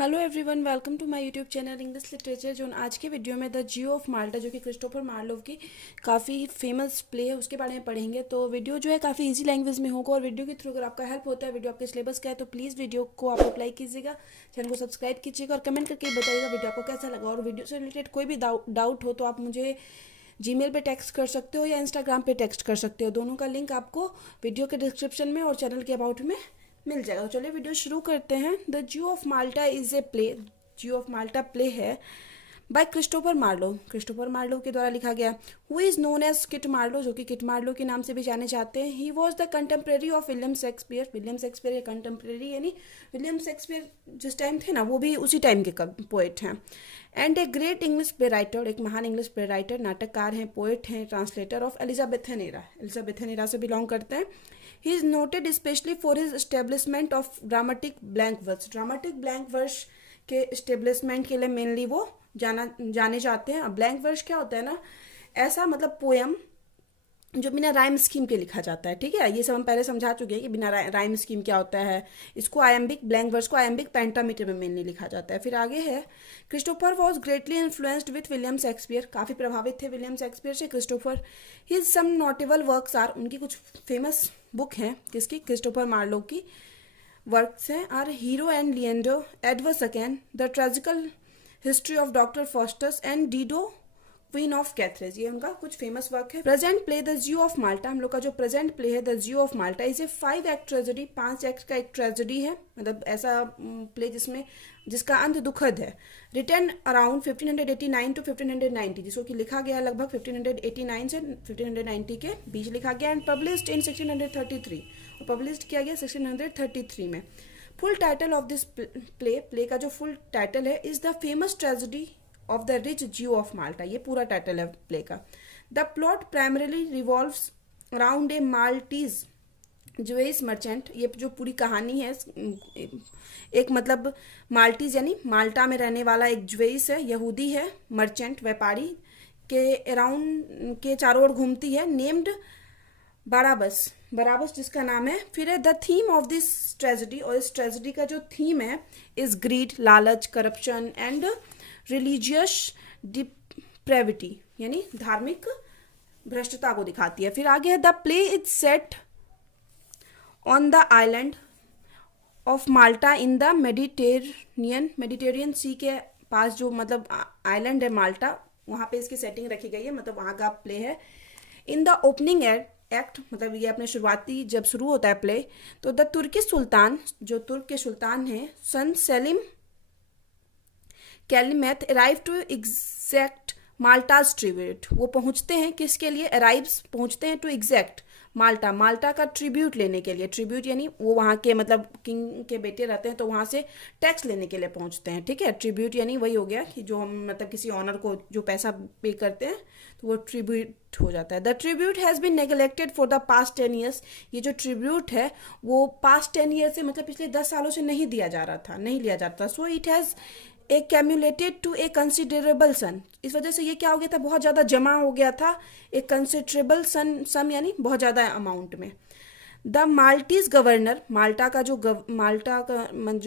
Hello everyone, welcome to my YouTube channel English literature zone. आज के video में the Jew of माल्टा जो कि क्रिस्टोफर मार्लोव की काफ़ी फेमस प्ले है उसके बारे में पढ़ेंगे। तो वीडियो जो है काफ़ी इजी लैंग्वेज में होगा और वीडियो के थ्रू अगर आपका हेल्प होता है, वीडियो आपके सिलेबस का है, तो प्लीज़ वीडियो को आप लोग लाइक कीजिएगा, चैनल को सब्सक्राइब कीजिएगा और कमेंट करके बताइएगा वीडियो आपको कैसा लगा। और वीडियो से रिलेटेड कोई भी डाउट हो तो आप मुझे जीमेल पे टेक्स्ट कर सकते हो या इंस्टाग्राम पे टेक्स्ट कर सकते हो। दोनों का लिंक आपको वीडियो के डिस्क्रिप्शन में और चैनल के अबाउट में मिल जाएगा। तो चलिए वीडियो शुरू करते हैं। The Jew of Malta is a play, Jew of Malta play है by Christopher Marlowe, Christopher Marlowe के द्वारा लिखा गया। Who is known as Kit Marlowe, जो कि किट मार्लो के नाम से भी जाने जाते हैं। He was the contemporary of William Shakespeare, William Shakespeare के कंटेम्प्रेरी, यानी विलियम शेक्सपियर जिस टाइम थे ना वो भी उसी टाइम के पोएट हैं। And a great English play writer, एक महान इंग्लिश प्ले राइटर, नाटककार हैं, पोएट हैं, translator of Elizabethan era, Elizabethan era से बिलोंग करते हैं। He is noted specially for his establishment of dramatic blank verse, dramatic blank verse के establishment के लिए मेनली वो जाने जाते हैं। अब ब्लैंक वर्स क्या होता है ना, ऐसा मतलब पोएम जो बिना राइम स्कीम के लिखा जाता है। ठीक है, ये सब हम पहले समझा चुके हैं कि बिना राइम स्कीम क्या होता है। इसको आयम्बिक ब्लैंक वर्स को आयम्बिक पेंटामीटर में मेनली लिखा जाता है। फिर आगे है, Christopher was greatly influenced with William Shakespeare, काफ़ी प्रभावित थे विलियम शेक्सपियर से Christopher. His some notable works are, उनकी कुछ फेमस बुक हैं, किसकी, क्रिस्टोफर मार्लो की वर्क्स हैं, are Hero and Leander, Edward second, the tragical history of Doctor Faustus and Dido Queen of Carthage. ये उनका कुछ फेमस वर्क है। Present play the Jew of माल्टा, हम लोग का जो प्रेजेंट प्ले है the Jew of Malta is a 5 act tragedy, 5 act का एक ट्रेजेडी है, मतलब ऐसा प्ले जिसका अंत दुखद है। रिटर्न अराउंड 1589 टू 1590, जिसको कि लिखा गया लगभग 1589 से 1590 के बीच लिखा गया। एंड पब्लिश्ड इन 1633, और पब्लिश किया गया 1633 में। Full title of this play का जो फुल टाइटल है is the famous tragedy of the rich Jew of Malta, ये पूरा टाइटल है प्ले का। The plot primarily revolves around a Maltese Jewish merchant, ये जो पूरी कहानी है एक मतलब माल्टीज यानी माल्टा में रहने वाला एक ज्वेइस है, यहूदी है, मर्चेंट व्यापारी के अराउंड के चारों ओर घूमती है, नेम्ड बाराबस, बराबस जिसका नाम है। फिर है the theme of this tragedy, और इस ट्रेजेडी का जो थीम है इज ग्रीड, लालच, करप्शन एंड रिलीजियस डिप्रेविटी, यानी धार्मिक भ्रष्टता को दिखाती है। फिर आगे है the play is set on the island of Malta in the Mediterranean sea के पास, जो मतलब आइलैंड है माल्टा, वहाँ पे इसकी सेटिंग रखी गई है, मतलब वहाँ का प्ले है। इन द ओपनिंग एक्ट, मतलब ये अपने शुरुआती जब शुरू होता है प्ले, तो द तुर्की सुल्तान, जो तुर्क के सुल्तान हैं, सन सेलिम कैलिमेथ अराइव टू एग्जैक्ट माल्टाज ट्रिब्यूट, वो पहुंचते हैं किसके लिए, अराइव्स पहुंचते हैं टू एग्जैक्ट माल्टा, माल्टा का ट्रिब्यूट लेने के लिए। ट्रिब्यूट यानी वो वहाँ के मतलब किंग के बेटे रहते हैं तो वहाँ से टैक्स लेने के लिए पहुँचते हैं। ठीक है, ट्रिब्यूट यानी वही हो गया कि जो हम मतलब किसी ऑनर को जो पैसा पे करते हैं तो वो ट्रिब्यूट हो जाता है। The tribute has been neglected for the past 10 years, ये जो ट्रिब्यूट है वो पास्ट 10 ईयर से मतलब पिछले 10 सालों से नहीं दिया जा रहा था, नहीं लिया जाता। So it has accumulated to a considerable sum, इस वजह से ये क्या हो गया था, बहुत ज़्यादा जमा हो गया था, एक कंसिडरेबल सम यानी बहुत ज़्यादा अमाउंट में। द माल्टीज गवर्नर, माल्टा का जो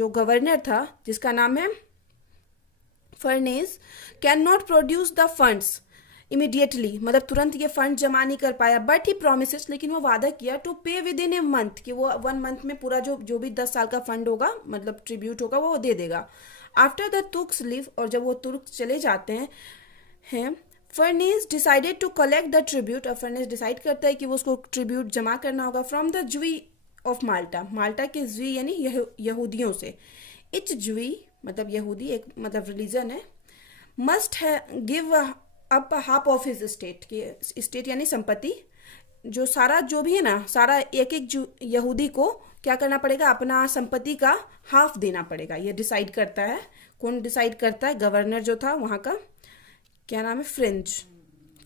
गवर्नर था जिसका नाम है Ferneze, can not produce the funds immediately, मतलब तुरंत ये फंड जमा नहीं कर पाया। बट ही प्रोमिसेस, लेकिन वो वादा किया, टू पे विद इन ए मंथ, कि वो 1 मंथ में पूरा जो भी 10 साल का फंड होगा मतलब ट्रिब्यूट होगा वो दे देगा। आफ्टर द तुर्क्स लीव, और जब वो तुर्क चले जाते हैं Ferneze decided to collect the tribute, और फर्नेज डिसाइड करता है कि वो उसको ट्रिब्यूट जमा करना होगा फ्रॉम द ज्वी ऑफ माल्टा, माल्टा के ज्वी यानी यहूदियों से। इच ज्वी मतलब यहूदी, एक मतलब रिलीजन है, must give up half of his state, की स्टेट यानी संपत्ति, जो सारा जो भी है ना, सारा एक यहूदी को क्या करना पड़ेगा, अपना संपत्ति का हाफ देना पड़ेगा। ये डिसाइड करता है, कौन डिसाइड करता है, गवर्नर जो था वहाँ का, क्या नाम है,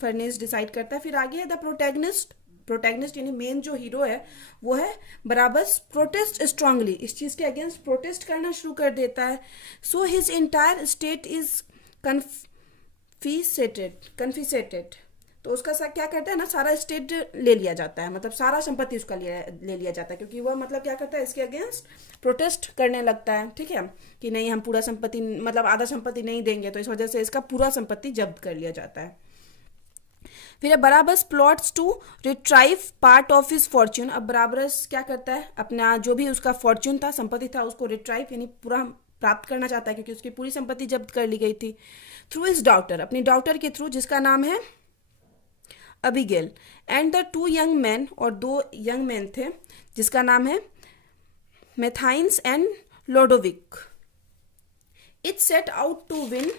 फर्नेज डिसाइड करता है। फिर आगे है द प्रोटैगनिस्ट यानी मेन जो हीरो है वो है बराबस, प्रोटेस्ट स्ट्रांगली, इस चीज़ के अगेंस्ट प्रोटेस्ट करना शुरू कर देता है। So his entire estate is confiscated, तो उसका क्या करता है ना, सारा स्टेट ले लिया जाता है, मतलब सारा संपत्ति उसका ले लिया जाता है, क्योंकि वह मतलब क्या करता है, इसके अगेंस्ट प्रोटेस्ट करने लगता है, ठीक है, कि नहीं हम पूरा संपत्ति मतलब आधा संपत्ति नहीं देंगे, तो इस वजह से इसका पूरा संपत्ति जब्त कर लिया जाता है। फिर Barabas plots to retrieve part of his fortune. अब बराबस क्या करता है, अपना जो भी उसका फॉर्च्यून था, संपत्ति था, उसको रिट्राइव यानी पूरा प्राप्त करना चाहता है, क्योंकि उसकी पूरी संपत्ति जब्त कर ली गई थी, थ्रू हिज डॉटर, अपनी डॉटर के थ्रू, जिसका नाम है Abigail, and the two young man, और दो यंग मैन थे जिसका नाम है Mathias and Lodowick. It set out to win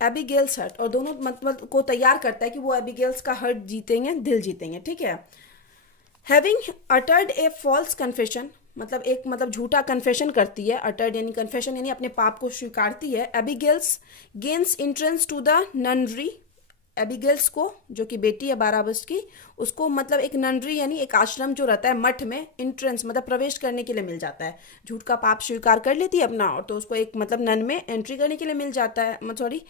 Abigail's heart, और दोनों मतलब को तैयार करता है कि वो एबिगेल्स का हर्ट जीतेंगे, दिल जीतेंगे, ठीक है। हैविंग अटर्ड ए फॉल्स कन्फेशन, मतलब एक मतलब झूठा कन्फेशन करती है, अटर्ड यानी कन्फेशन यानी अपने पाप को स्वीकारती है। एबिगेल्स गेन्स एंट्रेंस टू द ननरी, एबिगेल्स को जो कि बेटी है बाराबस की, उसको मतलब एक ननरी यानी एक आश्रम जो रहता है मठ में, एंट्रेंस मतलब प्रवेश करने के लिए मिल जाता है। झूठ का पाप स्वीकार कर लेती है अपना, और तो उसको एक मतलब नन में एंट्री करने के लिए मिल जाता है, सॉरी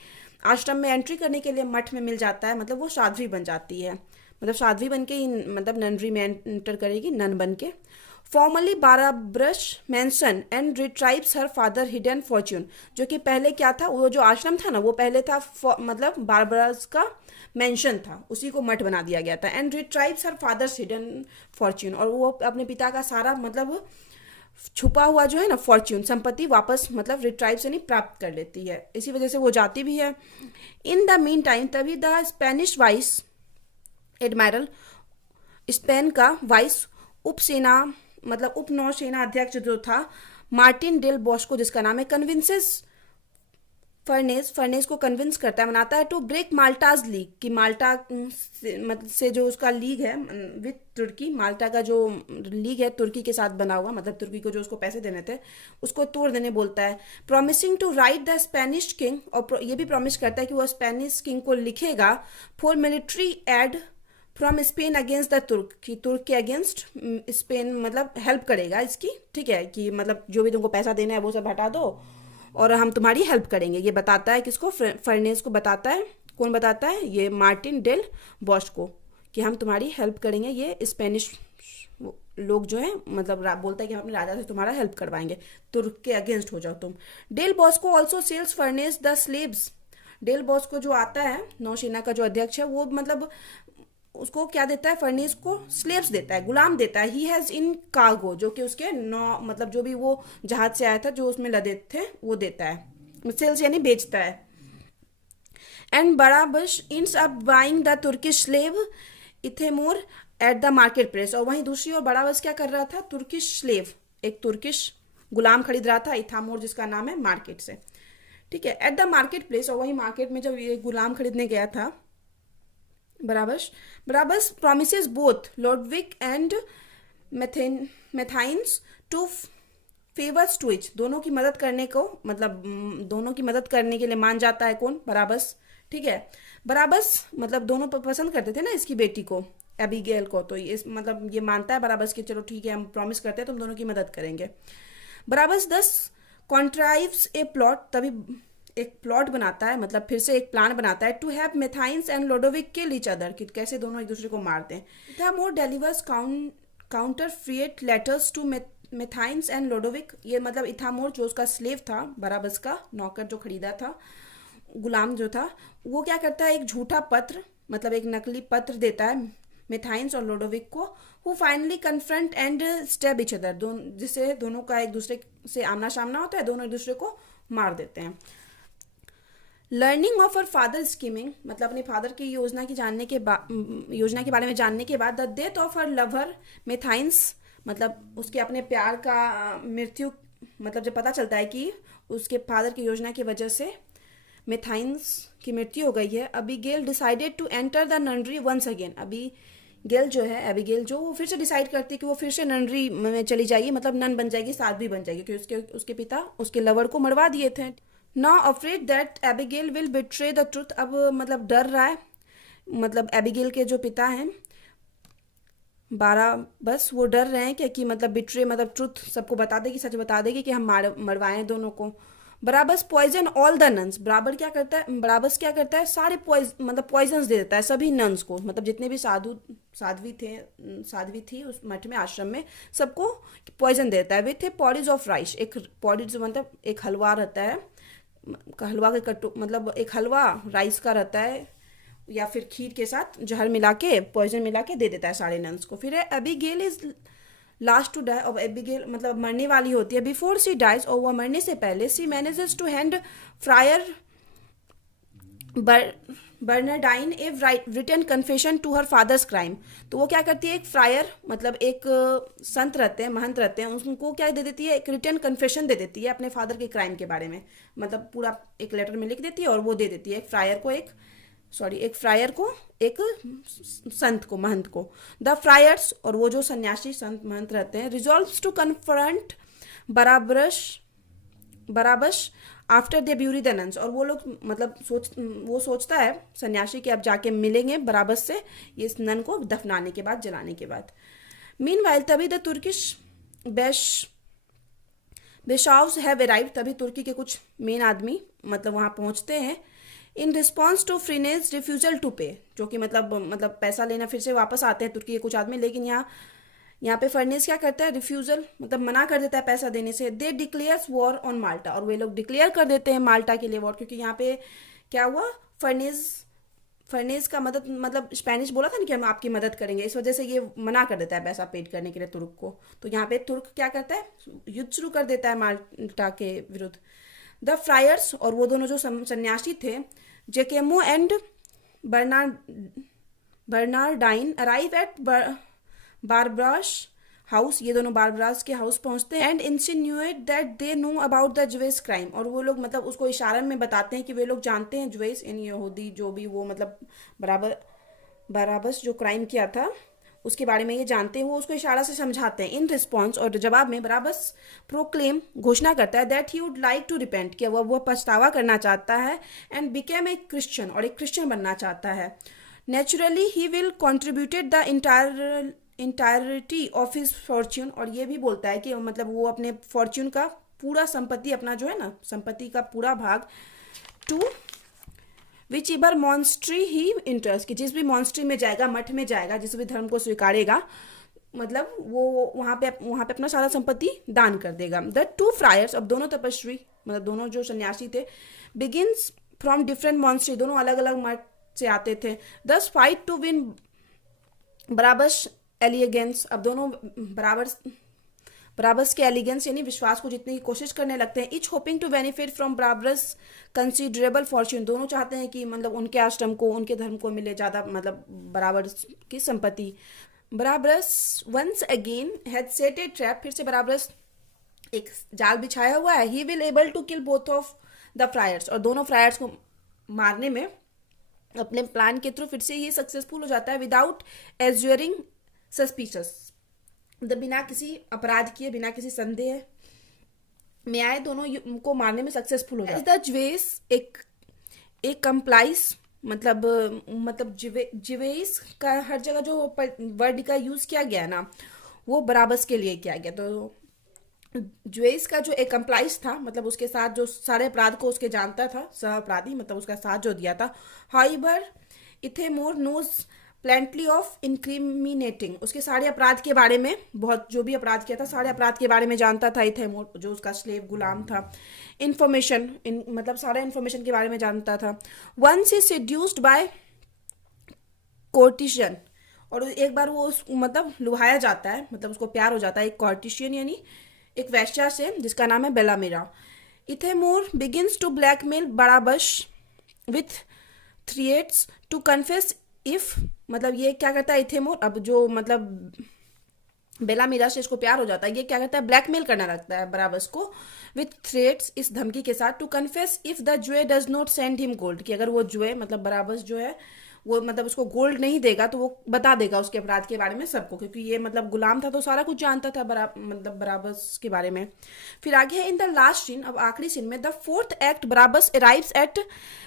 आश्रम में एंट्री करने के लिए मठ में मिल जाता है, मतलब वो साध्वी बन जाती है, मतलब साध्वी बन के ही मतलब ननरी में एंटर करेगी, नन बन के। Formally Barabas mention and retrieves her father hidden fortune, जो कि पहले क्या था, वो जो आश्रम था ना वो पहले था मतलब बारबरस का मेंशन था, उसी को मठ बना दिया गया था। And retrieves her father's hidden Fortune, और वो अपने पिता का सारा मतलब छुपा हुआ जो है ना फॉर्च्यून, संपत्ति वापस मतलब रिट्राइव से नहीं प्राप्त कर लेती है, इसी वजह से वो जाती भी है। इन द मीन टाइम तभी the Spanish vice admiral, Spain का वाइस उपसेना मतलब उप नौसेना अध्यक्ष जो था मार्टिन डेल बॉस्को, जिसका नाम है, कन्विंसेस फर्नेस को कन्विंस करता है, मनाता है टू ब्रेक माल्टाज लीग, कि माल्टा से जो उसका लीग है विद तुर्की, माल्टा का जो लीग है तुर्की के साथ बना हुआ, मतलब तुर्की को जो उसको पैसे देने थे उसको तोड़ देने बोलता है। Promising to write the Spanish king, और ये भी प्रॉमिस करता है कि वो स्पेनिश किंग को लिखेगा for military add from Spain against the तुर्क, कि तुर्क के अगेंस्ट स्पेन मतलब हेल्प करेगा इसकी, ठीक है, कि मतलब जो भी तुमको पैसा देना है वो सब हटा दो और हम तुम्हारी हेल्प करेंगे। ये बताता है किसको, फर्नेस को बताता है। कौन बताता है, ये मार्टिन डेल बॉस्को, कि हम तुम्हारी हेल्प करेंगे, ये स्पेनिश लोग जो है मतलब बोलता है कि हम अपने राजा से तुम्हारा हेल्प करवाएंगे, तुर्क के अगेंस्ट हो जाओ तुम। Del Bosco also sells Ferneze the slaves, Del Bosco जो आता है नौसेना का जो अध्यक्ष है, वो मतलब उसको क्या देता है, फर्नेस को स्लेव्स देता है, गुलाम देता है। ही हैज़ इन कार्गो, जो कि उसके नौ मतलब जो भी वो जहाज से आया था जो उसमें लदे थे वो देता है, सेल्स यानी बेचता है। And Barabas ends up buying the Turkish slave Ithamore at the market place, और वहीं दूसरी ओर बराबस क्या कर रहा था, तुर्किश स्लेव, एक तुर्किश गुलाम खरीद रहा था इथामोर, जिसका नाम है, मार्केट से, ठीक है, एट द मार्केट प्लेस, और वहीं मार्केट में जब ये गुलाम खरीदने गया था Barabas promises both Lodowick and Mathias two favours to each, दोनों की मदद करने को मतलब दोनों की मदद करने के लिए मान जाता है, कौन, बराबस, ठीक है। बराबस मतलब दोनों पसंद करते थे ना इसकी बेटी को, एबिगेल को, तो ये मतलब ये मानता है बराबस कि चलो ठीक है हम प्रॉमिस करते हैं तुम दोनों की मदद करेंगे। बराबस 10 कॉन्ट्राइव्स ए प्लॉट, तभी एक प्लॉट बनाता है, मतलब फिर से एक प्लान बनाता है, to have Mathias and Lodowick kill each other, कि कैसे दोनों एक दूसरे को मारते हैं। Ithamore delivers counterfeit letters to Mathias and Lodowick, ये मतलब इथामोर जो उसका स्लेव था, बराबस का नौकर जो खरीदा था, गुलाम जो था, वो क्या करता है, एक झूठा पत्र मतलब एक नकली पत्र देता है मेथाइन्स और लोडोविक को, who finally confront and stab each other, जिससे दोनों का एक दूसरे से आमना सामना होता है, दोनों एक दूसरे को मार देते हैं। Learning of her father scheming, मतलब अपने फादर की योजना योजना के बारे में जानने के बाद, the death of her lover Mathias, मतलब उसके अपने प्यार का मृत्यु, मतलब जब पता चलता है कि उसके फादर की योजना की वजह से मेथाइन्स की मृत्यु हो गई है, Abigail decided to enter the nunnery once again, Abigail जो है, एबिगेल जो वो फिर से डिसाइड करती है कि वो फिर से ननरी में चली जाएगी, मतलब नन बन जाएगी, साध्वी बन जाएगी, क्योंकि उसके पिता उसके लवर को मरवा दिए थे। Now afraid that Abigail will betray the truth, अब मतलब डर रहा है, मतलब एबिगेल के जो पिता हैं बस वो डर रहे हैं कि मतलब बिट्रे मतलब ट्रुथ सबको बता देगी, सच बता देगी कि हम मरवाएं दोनों को, बराबस पॉइजन ऑल द नन्स, बराबर क्या करता है, बराबस क्या करता है, सारे मतलब पॉइजन्स दे देता है सभी नन्स को, मतलब जितने भी साध्वी थी उस मठ में, आश्रम में, सबको पॉइजन देता है। With A porridge of rice, एक पॉरीज मतलब एक हलवा रहता है, हलवा के कट्टू मतलब एक हलवा राइस का रहता है, या फिर खीर के साथ जहर मिला के, पॉइजन मिला के दे देता है सारे नन्स को। फिर Abigail is last to die, और एबिगेल मतलब मरने वाली होती है। बिफोर सी डाइज, और वह मरने से पहले, she manages to hand Friar Barnardine a written confession to her father's crime. तो वो क्या करती है, एक फ्रायर मतलब एक संत रहते हैं, महंत रहते हैं, उनको क्या दे देती है, एक रिटन कन्फेशन दे देती है अपने फादर के क्राइम के बारे में, मतलब पूरा एक लेटर में लिख देती है और वो दे देती है एक फ्रायर को, एक संत को, महंत को। द फ्रायर्स, और वो जो सन्यासी संत महंत रहते हैं, resolves to confront Barabas after they bury the nuns, और वो लोग मतलब वो सोचता है सन्यासी कि अब जाके मिलेंगे बराबस से इस नन को दफनाने के बाद, जलाने के बाद। मीनवाइल, तभी द तुर्किश बेशाव्स हैव अराइव्ड, तभी तुर्की के कुछ मेन आदमी मतलब वहाँ पहुँचते हैं। In response to Ferneze refusal to pay, जो कि मतलब पैसा लेना, फिर से वापस आते हैं तुर्की के कुछ आदमी, लेकिन यहाँ पे फर्नेस क्या करता है, रिफ्यूजल मतलब मना कर देता है पैसा देने से। दे डिक्लेयर्स वॉर ऑन माल्टा, और वे लोग डिक्लेयर कर देते हैं माल्टा के लिए वॉर, क्योंकि यहाँ पे क्या हुआ, फर्नेस का मतलब स्पेनिश बोला था ना कि हम आपकी मदद करेंगे, इस वजह से ये मना कर देता है पैसा पेड करने के लिए तुर्क को। तो यहाँ पे तुर्क क्या करता है, युद्ध शुरू कर देता है माल्टा के विरुद्ध। द फ्रायर्स, और वो दोनों जो सन्यासी थे, Jacomo and Barnardine arrive at Barabas house, ये दोनों बारब्रास के हाउस पहुंचते हैं। And insinuate that they know about the Jew's crime, और वो लोग मतलब उसको इशारे में बताते हैं कि वे लोग जानते हैं ज्वेस इन यहूदी, जो भी वो मतलब बराबस जो क्राइम किया था उसके बारे में ये जानते हैं, वो उसको इशारा से समझाते हैं। इन रिस्पॉन्स, और जवाब में बराबस प्रोक्लेम घोषणा करता है that he would like to repent, कि वह पछतावा करना चाहता है, एंड बिकेम ए क्रिश्चियन, और एक क्रिश्चियन बनना चाहता है। Naturally he will contributed the entirety of his Fortune, और ये भी बोलता है कि मतलब वो अपने फॉर्च्यून का पूरा संपत्ति, अपना जो है ना संपत्ति का पूरा भाग, to which ever monastery he interest, कि जिस भी मॉन्स्ट्री में जाएगा, मठ में जाएगा, जिस भी धर्म को स्वीकारेगा, मतलब वो वहाँ पे अपना सारा संपत्ति दान कर देगा। द टू फ्रायर्स, अब दोनों तपस्वी मतलब दोनों जो सन्यासी थे, बिगिन्स फ्रॉम डिफरेंट मॉन्स्ट्री, दोनों अलग अलग मठ से आते थे। दस फाइट टू विन बराबस एलिगेंस, अब दोनों बराबस के एलिगेंस यानी विश्वास को जीतने की कोशिश करने लगते हैं। Each hoping to benefit from Barabas considerable fortune, दोनों चाहते हैं कि मतलब उनके आश्रम को, उनके धर्म को मिले ज़्यादा मतलब बराबर की संपत्ति। Barabas once again had set a trap, फिर से बराबरस एक जाल बिछाया हुआ है। He will able to kill both of the friars, और दोनों फ्रायर्स को मारने में अपने प्लान के थ्रू फिर से ये सक्सेसफुल हो जाता है। विदाउट एज्यूरिंग सस्पिशस, बिना किसी अपराध किए, बिना किसी संदेह में आए, दोनों को मारने में सक्सेसफुल हो जाता है। द ज्वेस एक कंप्लाइस मतलब जिवेस का हर जगह जो वर्ड का यूज किया गया ना, वो बराबस के लिए किया गया। तो ज्वेस का जो एक कंप्लाइस था, मतलब उसके साथ जो सारे अपराध को उसके जानता था, सह अपराधी मतलब उसका साथ जो दिया था। हाउएवर इथेमोर नोज प्लेंटली ऑफ इंक्रिमिनेटिंग, उसके सारे अपराध के बारे में, बहुत जो भी अपराध किया था सारे अपराध के बारे में जानता था इथेमोर, जो उसका स्लेव गुलाम था। इन्फॉर्मेशन मतलब सारा इन्फॉर्मेशन के बारे में जानता था। वंस इज सेड्यूस्ड बाय कोर्टिशियन, और एक बार वो मतलब लुभाया जाता है, मतलब उसको प्यार हो जाता है एक कॉर्टिशियन यानी एक वैश्या से, जिसका नाम है Bellamira. Ithamore begins to blackmail Barabas with threats to confess if, मतलब ये क्या करता है इथेमोर, अब जो मतलब बेलामीरा से इसको प्यार हो जाता है, ये क्या करता है ब्लैकमेल करना लगता है बराबस को विथ थ्रेट्स, इस धमकी के साथ, टू कन्फेस इफ द जुए does not send him gold, कि अगर वो जुए मतलब बराबस जो है वो मतलब उसको गोल्ड नहीं देगा तो वो बता देगा उसके अपराध के बारे में सबको, क्योंकि ये मतलब गुलाम था तो सारा कुछ जानता था मतलब बराबस के बारे में। फिर आगे है इन द लास्ट सीन, अब आखिरी सीन में, the fourth act Barabas arrives at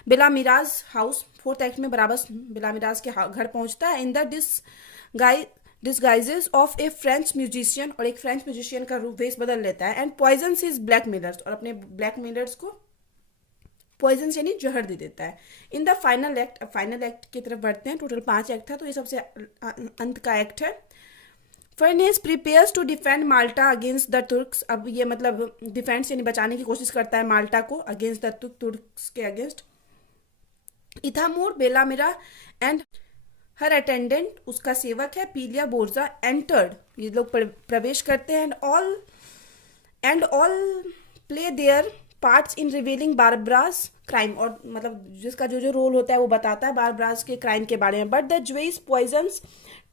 Bellamira's house, fourth act में बराबस बेलामीराज के घर पहुंचता है। In the disguises of a French musician, और एक फ्रेंच म्यूजिशियन का रूप वेश बदल लेता है। एंड पॉइजन्स हिज ब्लैकमेलर्स, और अपने ब्लैकमेलर्स को पॉइजन यानी जहर दे देता है। इन द फाइनल एक्ट, अब फाइनल एक्ट की तरफ बढ़ते हैं। टोटल 5 एक्ट था, तो ये सबसे अंत का एक्ट है। Ferneze prepares to defend Malta against the Turks. अब ये मतलब डिफेंस यानी बचाने की कोशिश करता है माल्टा को अगेंस्ट द तुर्क्स के against. Ithamore बेलामिरा and her attendant, उसका सेवक है पीलिया बोर्जा, एंटर्ड, ये लोग प्रवेश करते हैं। And all play their parts in revealing Barabas crime, और मतलब जिसका जो जो रोल होता है वो बताता है बारब्रास के क्राइम के बारे में। But the Jew's poisons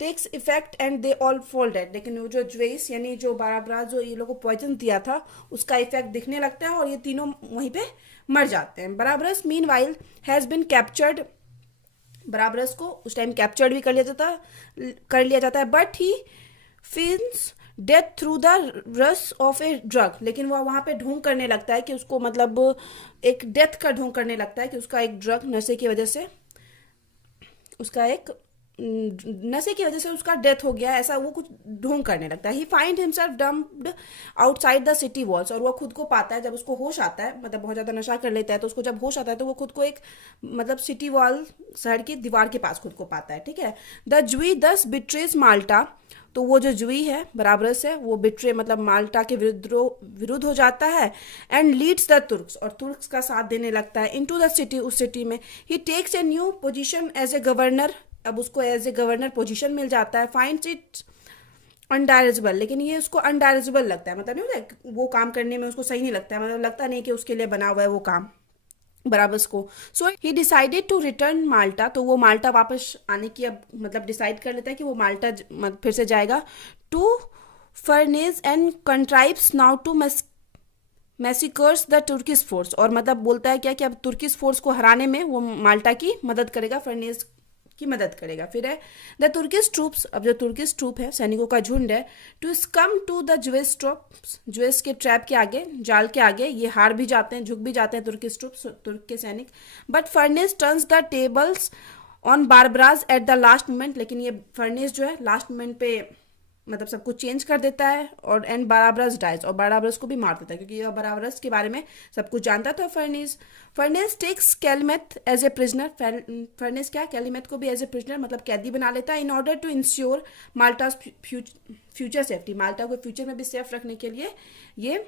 takes effect and they all fall dead, लेकिन वो जो ज्वेइस यानी जो बारब्रास जो ये लोग को पॉइजन दिया था उसका इफेक्ट दिखने लगता है और ये तीनों वहीं पे मर जाते हैं। Barabas meanwhile has been captured, Barabas को उस टाइम कैप्चर्ड भी कर लिया जाता है। But he feigns death through the ruse of a drug, लेकिन वह वहाँ पे ढोंग करने लगता है कि उसको मतलब एक डेथ का ढोंग करने लगता है कि उसका एक ड्रग नशे की वजह से, उसका एक नशे की वजह से उसका डेथ हो गया, ऐसा वो कुछ ढोंग करने लगता है। He find himself dumped outside the city walls, और वह खुद को पाता है जब उसको होश आता है, मतलब बहुत ज़्यादा नशा कर लेता है तो उसको जब होश आता है तो वो खुद को एक मतलब सिटी वॉल, शहर की दीवार के पास खुद को पाता है। ठीक है। द जुई दस बिट्रेज माल्टा, तो वो जो जुई है बराबरस है वो बिट्रे मतलब माल्टा के विरुद्ध हो जाता है। एंड लीड्स द तुर्क्स, और तुर्क्स का साथ देने लगता है। इनटू द सिटी, उस सिटी में। He takes a new position as a governor, अब उसको एज ए गवर्नर पोजीशन मिल जाता है। फाइंड्स इट अनडायरेजेबल, लेकिन ये उसको अनडायरेजेबल लगता है, मतलब नहीं होता वो काम करने में उसको सही नहीं लगता है, मतलब लगता नहीं कि उसके लिए बना हुआ है वो काम बराबस को। सो ही डिसाइडेड टू रिटर्न माल्टा, तो वो माल्टा वापस आने की अब मतलब डिसाइड कर लेता है कि वो माल्टा फिर से जाएगा। To Ferneze and contrives now to massacres the Turkish force, और मतलब बोलता है क्या कि अब तुर्किश फोर्स को हराने में वो माल्टा की मदद करेगा, फर्नेस की मदद करेगा। फिर है द तुर्किश ट्रूप्स, अब जो तुर्किश ट्रूप है सैनिकों का झुंड है, to come to the Jew's troops, Jew's के ट्रैप के आगे, जाल के आगे, ये हार भी जाते हैं, झुक भी जाते हैं तुर्किश ट्रूप्स, तुर्क के सैनिक। But Ferneze turns the tables on Barabas at the last moment, लेकिन ये फर्नेस जो है लास्ट मोमेंट पे मतलब सब कुछ चेंज कर देता है, और एंड बारब्रास डाइज, और बारब्रास को भी मार देता है क्योंकि ये बारब्रास के बारे में सब कुछ जानता था Ferneze takes Calymath as a prisoner, Ferneze क्या कैलमेथ को भी एज ए प्रिजनर मतलब कैदी बना लेता है। In order to ensure Malta's future safety, Malta को फ्यूचर में भी सेफ रखने के लिए ये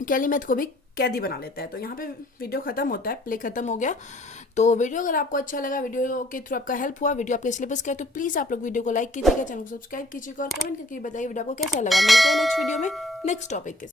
कैलीमेथ को भी कैदी बना लेता है। तो यहाँ पे वीडियो खत्म होता है, प्ले खत्म हो गया। तो वीडियो अगर आपको अच्छा लगा, वीडियो के थ्रू आपका हेल्प हुआ, वीडियो आपके सिलेबस का है, तो प्लीज़ आप लोग वीडियो को लाइक कीजिएगा, चैनल को सब्सक्राइब कीजिएगा और कमेंट करके बताइए वीडियो आपको कैसा लगा। मिलते हैं नेक्स्ट वीडियो में नेक्स्ट टॉपिक के